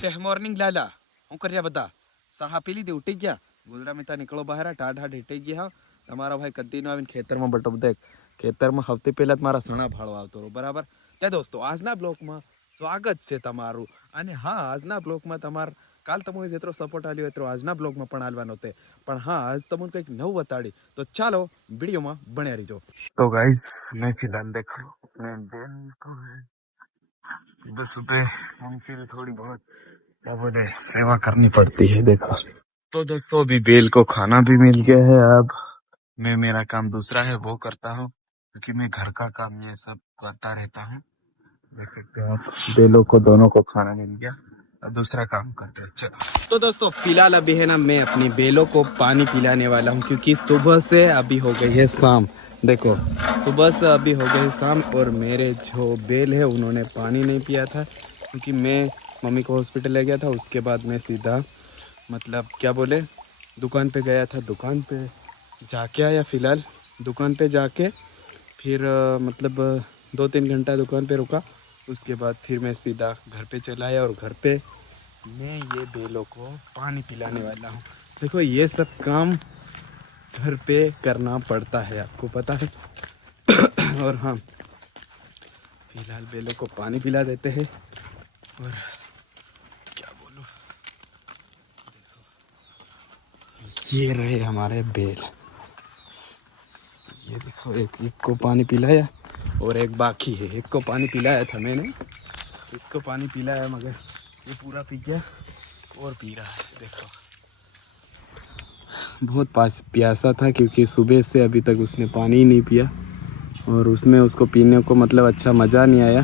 મોર્નિંગ લાલા હું કર્યા બધા સાહા પી લીધી ઉઠી ગયા ગોદડા મેં નીકળો બહાર ટાઢ હેઠી ગયા તમારા ભાઈ કદી નો આવીને ખેતરમાં બટો દેખ ખેતરમાં સૌથી પહેલા જ મારા સણા ભાળવા આવતો રહો બરાબર ત્યાં દોસ્તો આજના બ્લોગમાં સ્વાગત છે તમારું અને હા આજના બ્લોગમાં તમાર કાલ તમે જેટલો સપોર્ટ આલ્યો એટલો આજના બ્લોગમાં પણ આલવાનો છે પણ હા આજ તમને કંઈક નવું બતાડી તો ચાલો વિડીયોમાં બન્યા રહીજો तो गाइस मैं फिलहाल देख रहा हूँ अपने बेल को सुबह सुबह उनकी भी थोड़ी बहुत क्या बोले सेवा करनी पड़ती है देखो तो दोस्तों अभी बेल को खाना भी मिल गया है अब मैं मेरा काम दूसरा है वो करता हूँ क्योंकि मैं घर का काम ये सब करता रहता हूँ देख सकते हो आप बेलों को दोनों को खाना मिल गया अब दूसरा काम करते हैं चलो तो दोस्तों फिलहाल अभी है ना मैं अपनी बेलों को पानी पिलाने वाला हूँ क्योंकि सुबह से अभी हो गई है शाम देखो सुबह से अभी हो गई शाम और मेरे जो बेल है उन्होंने पानी नहीं पिया था क्योंकि मैं मम्मी को हॉस्पिटल ले गया था उसके बाद मैं सीधा मतलब क्या बोले दुकान पे गया था दुकान पे जाके आया फिलहाल दुकान पे जाके फिर मतलब 2-3 घंटा दुकान पे रुका उसके बाद फिर मैं सीधा घर पे चला आया और घर पे मैं ये बेलों को पानी पिलाने वाला हूँ देखो ये सब काम घर पे करना पड़ता है आपको पता है और हाँ फिलहाल बेलों को पानी पिला देते हैं और क्या बोलूँ ये रहे हमारे बेल ये देखो एक को पानी पिलाया और एक बाकी है एक को पानी पिलाया था मैंने एक को पानी पिलाया मगर ये पूरा पी गया और पी रहा है देखो बहुत प्यासा था क्योंकि सुबह से अभी तक उसने पानी ही नहीं पिया और उसमें उसको पीने को मतलब अच्छा मज़ा नहीं आया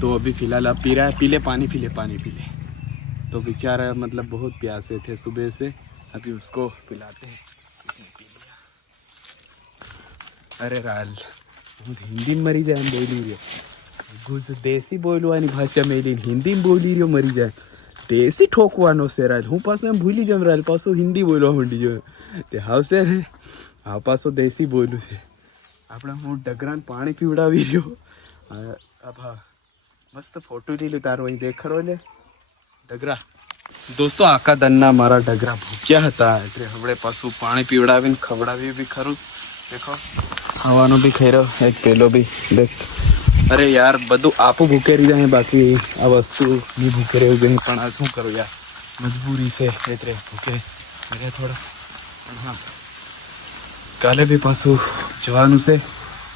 तो अभी फ़िलहाल अब पी रहा है पी ले पानी पी ले तो बेचारा मतलब बहुत प्यासे थे सुबह से अभी उसको पिलाते हैं उसने पी लिया अरे राल હું હિન્દીમાં મરી જાય એમ બોલી રહ્યો દેશી બોલવાની ભાષા મેલી હિન્દીમાં બોલી રહ્યો મરી જાય દેશી ઠોકવાનો છે રાલ હું પાછું એમ ભૂલી જામ રાલ પાછું હિન્દી બોલવા માંડી જાય તે હાવશે ને હા પાછું દેશી બોલું છે આપણે હું ડગરાને પાણી પીવડાવી રહ્યો હા મસ્ત ફોટો લઈ લો તારો અહીં દેખાડો લે ડગરા દોસ્તો આખા દનના મારા ડગરા ભૂખ્યા હતા એટલે હમણે પાછું પાણી પીવડાવીને ખવડાવ્યું બી ખરું देखो खावा भी खाई रहो एक पेलो भी देख अरे यार બધું આપું ભૂखे રહી જાય બાકી આ વસ્તુ નહીં ભૂखे રહેવું ગઈ પણ આ શું કરું યાર મજબૂરી છે એટલે ભૂखे અરે થોડા હા કાલે બી પાછું જવાનું છે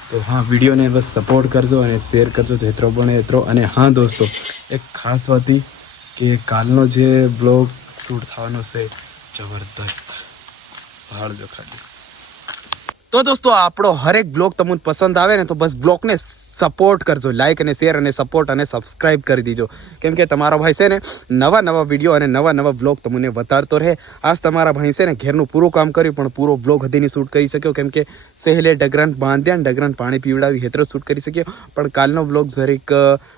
તો હા વિડીયોને બસ સપોર્ટ કરજો અને શેર કરજો જેટલો બને એટલો અને હા દોસ્તો એક ખાસ વાત કે કાલનો જે બ્લોગ શૂટ થવાનો છે જબરદસ્ત ભાળ જો ખાલી तो दोस्तों आपड़ो हर एक ब्लॉग तमने पसंद आवे ने तो बस ब्लॉग ने सपोर्ट करजो लाइक અને શેર અને સપોર્ટ અને સબસ્ક્રાઇબ કરી દીજો કેમ કે તમારો ભાઈ છે ને નવા વિડીયો અને નવા બ્લોગ તમને બતાડતો રહે આજ તમારા ભાઈ છે ને ઘેરનું પૂરું કામ કર્યું પણ પૂરો બ્લોગ હદીની શૂટ કરી શક્યો કેમ કે સહેલે ડગરાન બાંધ્યા ને ડગરાન પાણી પીવડાવી હેતરો શૂટ કરી શક્યો પણ કાલનો બ્લોગ જરીક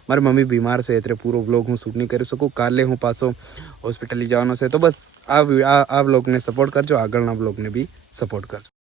મારી મમ્મી બીમાર છે એટલે પૂરો બ્લોગ હું શૂટ નહીં કરી શકું કાલે હું પાછો હોસ્પિટલ જવાનો છે તો બસ આ બ્લોગને સપોર્ટ કરજો આગળના બ્લોગને બી સપોર્ટ કરજો